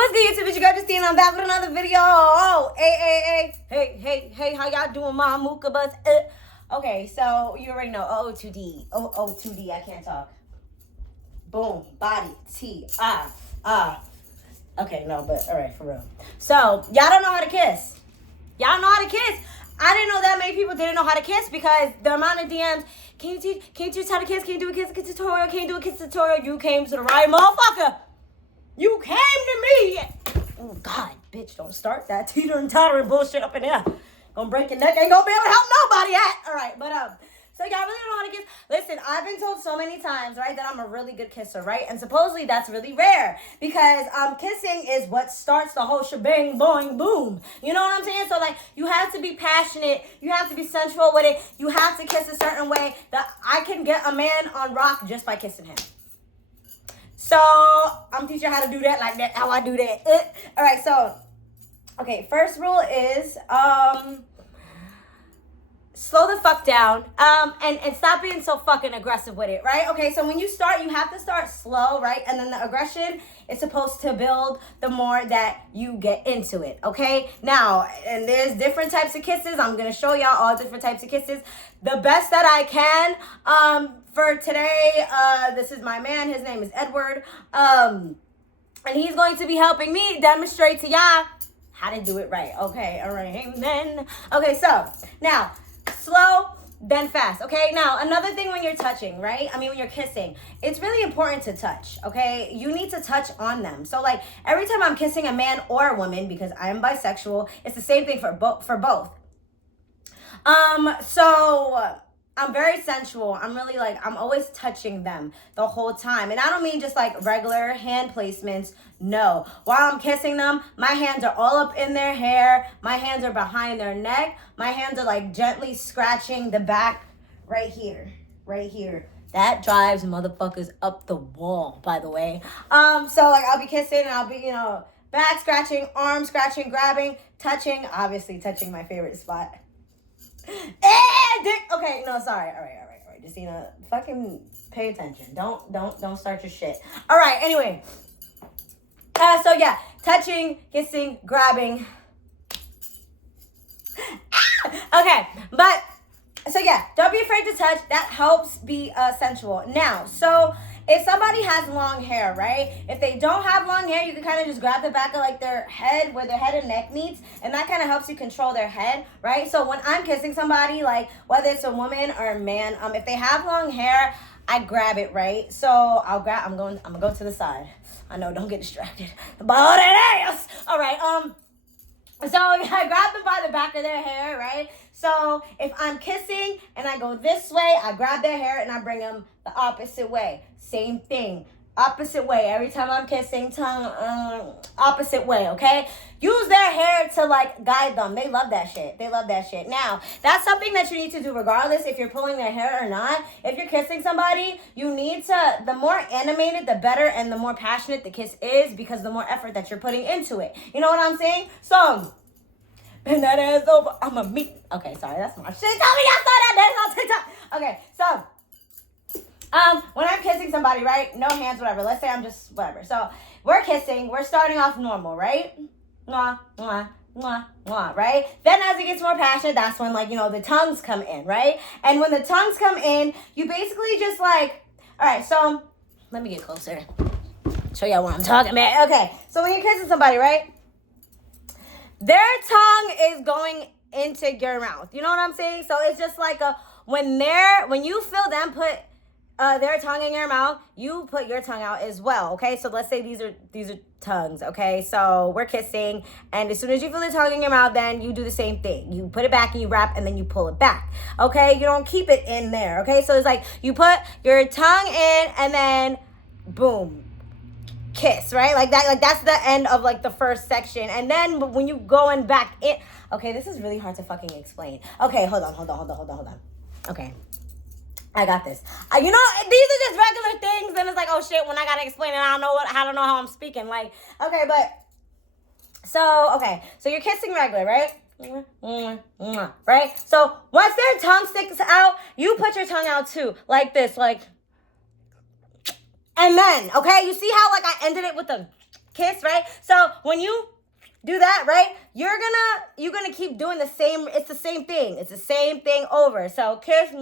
What's good, YouTube? It's your girl Justine. I'm back with another video. Oh, hey, how y'all doing, my mooka buzz? Okay, so you already know O2D. O2D, I can't talk. Boom, body, T, Okay, no, but all right, for real. So, y'all don't know how to kiss. Y'all know how to kiss. I didn't know that many people didn't know how to kiss because the amount of DMs, can you teach how to kiss? Can you do a kiss tutorial? Can you do a kiss tutorial? You came to the right motherfucker. You came to me. Oh, God, bitch, don't start that teeter and tottering bullshit up in here. Gonna break your neck. Ain't gonna be able to help nobody at. All right, but, so y'all really don't know how to kiss. Listen, I've been told so many times, right, that I'm a really good kisser, right? And supposedly that's really rare because kissing is what starts the whole shebang, boing, boom. You know what I'm saying? So, like, you have to be passionate. You have to be sensual with it. You have to kiss a certain way that I can get a man on rock just by kissing him. So, I'm teaching you how to do that like that, how I do that. All right, so, okay, first rule is, slow the fuck down, and stop being so fucking aggressive with it, right? Okay, so when you start, you have to start slow, right? And then the aggression is supposed to build the more that you get into it, okay? Now, and there's different types of kisses. I'm gonna show y'all all different types of kisses. The best that I can, for today, this is my man. His name is Edward, and he's going to be helping me demonstrate to y'all how to do it right, okay? All right, amen. Okay, so, now, slow, then fast, okay? Now, another thing when you're touching, right? I mean, when you're kissing, it's really important to touch, okay? You need to touch on them. So, like, every time I'm kissing a man or a woman, because I am bisexual, it's the same thing for both. So, I'm very sensual. I'm really, like, I'm always touching them the whole time. And I don't mean just, like, regular hand placements. No. While I'm kissing them, my hands are all up in their hair. My hands are behind their neck. My hands are, like, gently scratching the back right here. Right here. That drives motherfuckers up the wall, by the way. So, like, I'll be kissing and I'll be, you know, back scratching, arm scratching, grabbing, touching. Obviously, touching my favorite spot. Dick. Okay, no, sorry. All right. Justina, fucking pay attention. Don't start your shit. All right, anyway. So yeah, touching, kissing, grabbing. Okay, but so yeah, don't be afraid to touch. That helps be sensual. Now, so if somebody has long hair, right? If they don't have long hair, you can kind of just grab the back of like their head where their head and neck meets, and that kind of helps you control their head, right? So when I'm kissing somebody, like whether it's a woman or a man, if they have long hair, I grab it, right? So I'm gonna go to the side. I know, don't get distracted. Ball that ass. All right, so I grab them by the back of their hair, right? So if I'm kissing and I go this way, I grab their hair and I bring them the opposite way. Same thing, opposite way. Every time I'm kissing, tongue, opposite way, okay? Use their hair to, like, guide them. They love that shit. Now, that's something that you need to do regardless if you're pulling their hair or not. If you're kissing somebody, you need to, the more animated, the better, and the more passionate the kiss is because the more effort that you're putting into it. You know what I'm saying? So, bend that ass over. I'ma meet. Okay, sorry, that's my shit. Tell me y'all saw that dance on TikTok. Okay, so, when I'm kissing somebody, right? No hands, whatever. Let's say I'm just whatever. So we're kissing. We're starting off normal, right? Mwah, mwah, mwah, mwah, right? Then as it gets more passionate, that's when, like, you know, the tongues come in, right? And when the tongues come in, you basically just like, all right, so let me get closer. Show y'all what I'm talking about. Okay, so when you're kissing somebody, right? Their tongue is going into your mouth. You know what I'm saying? So it's just like when you feel them put their tongue in your mouth, you put your tongue out as well, okay? So let's say these are tongues, okay? So we're kissing, and as soon as you feel the tongue in your mouth, then you do the same thing. You put it back and you wrap, and then you pull it back, okay? You don't keep it in there, okay? So it's like you put your tongue in, and then boom, kiss, right? Like that. Like that's the end of like the first section, and then when you going back in, okay, this is really hard to fucking explain. Okay, hold on. Okay. I got this. You know, these are just regular things, and it's like, oh shit, when I gotta explain it, I don't know how I'm speaking. Like, okay, but so you're kissing regular, right? Right? So once their tongue sticks out, you put your tongue out too, like this, like, and then, okay, you see how like I ended it with the kiss, right? So when you do that, right, you're gonna keep doing the same. It's the same thing. It's the same thing over. So kiss, you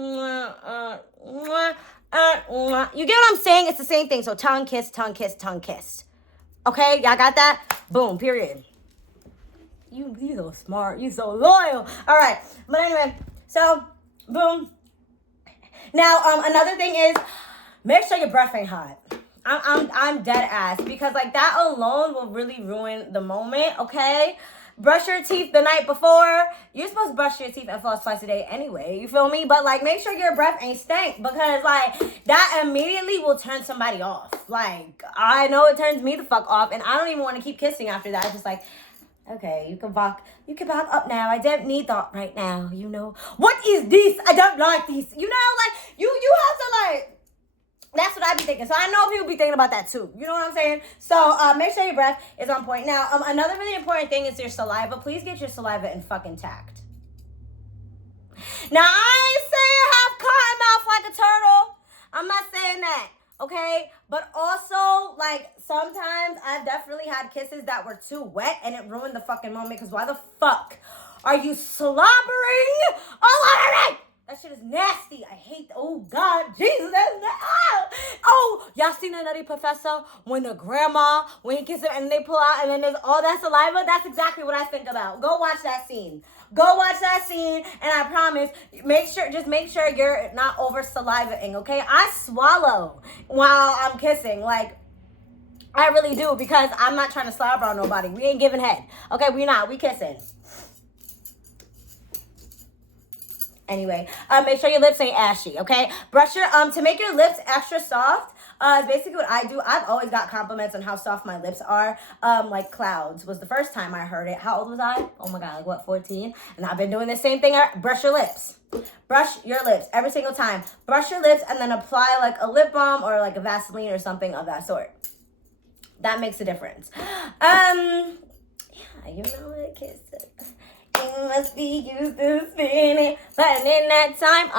get what I'm saying? It's the same thing. So tongue kiss, tongue kiss, tongue kiss. Okay, y'all got that? Boom, period. You so smart. You so loyal. All right, but anyway, so boom. Now, another thing is, make sure your breath ain't hot. I'm dead ass, because like that alone will really ruin the moment. Okay, brush your teeth the night before. You're supposed to brush your teeth and floss twice a day anyway. You feel me? But like, make sure your breath ain't stank, because like that immediately will turn somebody off. Like, I know it turns me the fuck off, and I don't even want to keep kissing after that. It's just like, okay, you can back up now. I don't need that right now, you know. What is this? I don't like this. You know, like, you have to, like, that's what I be thinking. So I know people be thinking about that too. You know what I'm saying? So make sure your breath is on point. Now, another really important thing is your saliva. Please get your saliva in fucking tact. Now, I ain't saying have cotton mouth like a turtle. I'm not saying that. Okay? But also, like, sometimes I've definitely had kisses that were too wet and it ruined the fucking moment, because why the fuck are you slobbering all over me? That shit is nasty. I hate, oh God, Jesus, that's oh, y'all seen that Nutty Professor when the grandma, when he kisses her and they pull out and then there's all that saliva? That's exactly what I think about. Go watch that scene. Go watch that scene, and I promise, just make sure you're not over salivating, okay? I swallow while I'm kissing, like, I really do, because I'm not trying to slobber on nobody. We ain't giving head, okay? We kissing. Anyway, make sure your lips ain't ashy, okay? Brush your, to make your lips extra soft, basically what I do. I've always got compliments on how soft my lips are. Like clouds was the first time I heard it. How old was I? Oh my God, like what, 14? And I've been doing the same thing. Brush your lips. Brush your lips every single time. Brush your lips and then apply like a lip balm or like a Vaseline or something of that sort. That makes a difference. Yeah, you know what, KISSER. You must be used to spinning, but in that time,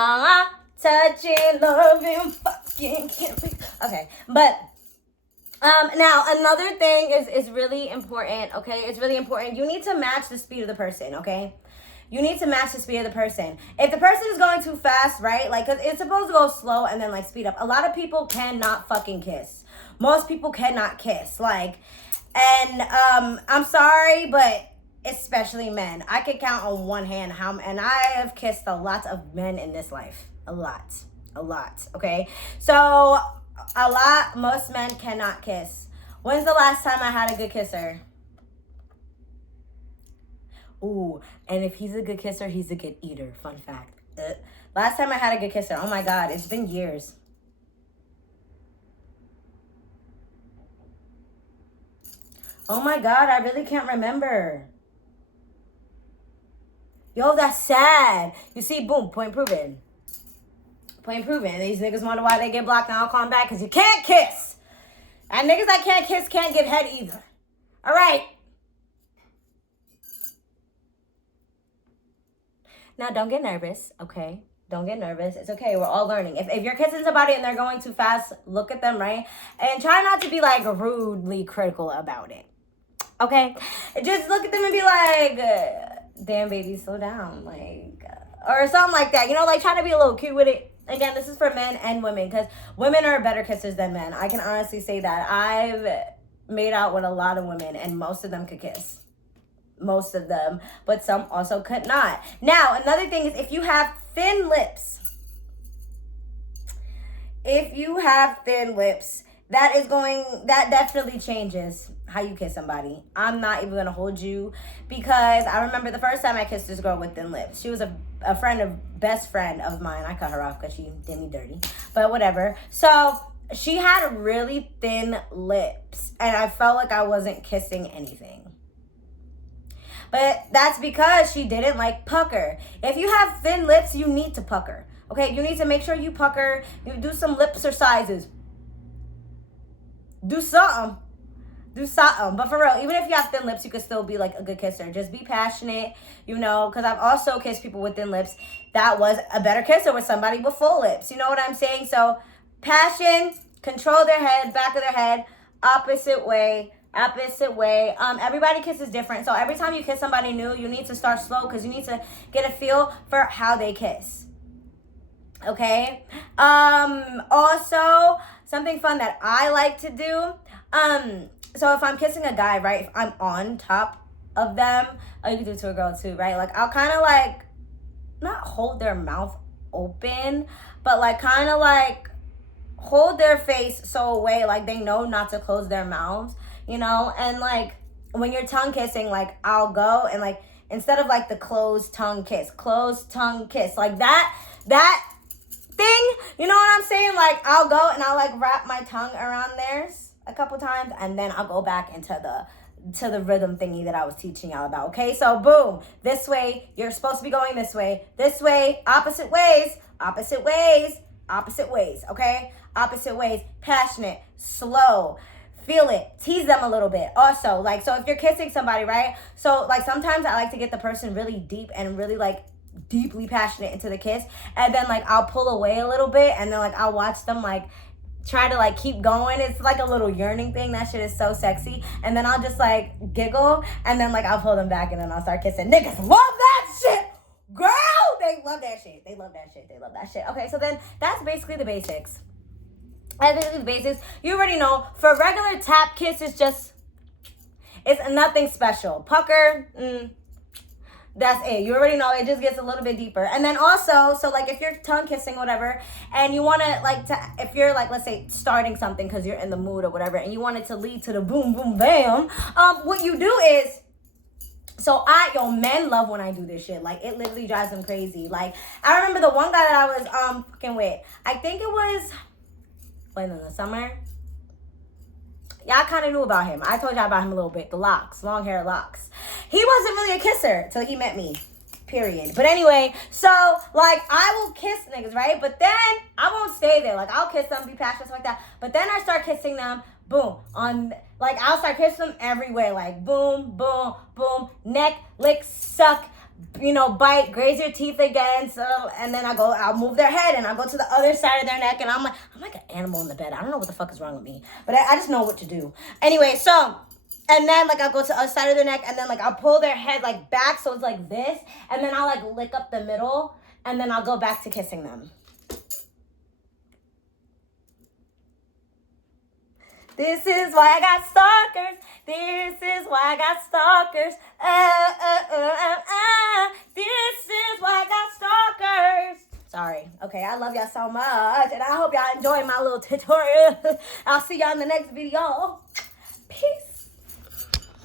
touching, loving, fucking. Okay, but now another thing is really important. Okay, it's really important. You need to match the speed of the person. Okay, you need to match the speed of the person. If the person is going too fast, right? Like, cause it's supposed to go slow and then like speed up. A lot of people cannot fucking kiss. Most people cannot kiss. Like, and I'm sorry, but especially men. I could count on one hand and I have kissed a lot of men in this life. A lot, okay? So, most men cannot kiss. When's the last time I had a good kisser? Ooh, and if he's a good kisser, he's a good eater. Fun fact. Last time I had a good kisser, oh my God, it's been years. Oh my God, I really can't remember. Yo, that's sad. You see, boom, point proven. Point proven. These niggas wonder why they get blocked, and I'll call them back, because you can't kiss. And niggas that can't kiss can't give head either. All right. Now, don't get nervous, okay? Don't get nervous. It's okay. We're all learning. If you're kissing somebody and they're going too fast, look at them, right? And try not to be, like, rudely critical about it. Okay? Just look at them and be like, damn, baby, slow down, like, or something like that, you know, like, try to be a little cute with it. Again, this is for men and women, because women are better kissers than men. I can honestly say that. I've made out with a lot of women, and most of them could kiss. Most of them, but some also could not. Now, another thing is, if you have thin lips, that definitely changes how you kiss somebody. I'm not even gonna hold you, because I remember the first time I kissed this girl with thin lips. She was a best friend of mine. I cut her off because she did me dirty, but whatever. So she had really thin lips, and I felt like I wasn't kissing anything. But that's because she didn't like pucker. If you have thin lips, you need to pucker. Okay, you need to make sure you pucker. You do some lip exercises. Do something. But for real, even if you have thin lips, you could still be like a good kisser. Just be passionate, you know, because I've also kissed people with thin lips that was a better kisser with somebody with full lips. You know what I'm saying? So passion, control their head, back of their head, opposite way, Opposite way. Everybody kisses different. So every time you kiss somebody new, you need to start slow because you need to get a feel for how they kiss. Okay. Also, something fun that I like to do. So if I'm kissing a guy, right, if I'm on top of them, you can do it to a girl too, right? Like I'll kind of like not hold their mouth open, but like kind of like hold their face so away like they know not to close their mouths, you know? And like when you're tongue kissing, like I'll go and like instead of like the closed tongue kiss, like that thing, you know what I'm saying? Like I'll go and I'll like wrap my tongue around theirs a couple times and then I'll go back into the rhythm thingy that I was teaching y'all about. Okay, so boom, this way, you're supposed to be going this way, opposite ways, okay? Opposite ways, passionate, slow, feel it, tease them a little bit. Also, like, so if you're kissing somebody, right? So like sometimes I like to get the person really deep and really like deeply passionate into the kiss, and then like I'll pull away a little bit and then like I'll watch them like try to like keep going. It's like a little yearning thing. That shit is so sexy. And then I'll just like giggle and then like I'll pull them back and then I'll start kissing. Niggas love that shit, girl. They love that shit. Okay, so then that's basically the basics. You already know. For regular tap kiss, it's nothing special. Pucker, that's it. You already know. It just gets a little bit deeper. And then also, so like if you're tongue kissing, whatever, and you want to like, if you're like, let's say starting something because you're in the mood or whatever, and you want it to lead to the boom, boom, bam, what you do is, men love when I do this shit. Like, it literally drives them crazy. Like, I remember the one guy that I was fucking with. I think it was, in the summer. Y'all kind of knew about him. I told y'all about him a little bit. The locks, long hair locks. He wasn't really a kisser till he met me, period. But anyway, so like I will kiss niggas, right? But then I won't stay there. Like I'll kiss them, be passionate, stuff like that. But then I start kissing them, boom, like I'll start kissing them everywhere, like boom, boom, boom, neck, lick, suck, you know, bite, graze your teeth again. So, and then I'll move their head and I'll go to the other side of their neck and I'm like an animal in the bed. I don't know what the fuck is wrong with me, but I just know what to do. Anyway, so, and then like I'll go to the other side of their neck and then like I'll pull their head like back so it's like this, and then I'll like lick up the middle and then I'll go back to kissing them. This is why I got stalkers. This is why I got stalkers. This is why I got stalkers. Sorry. Okay, I love y'all so much. And I hope y'all enjoyed my little tutorial. I'll see y'all in the next video.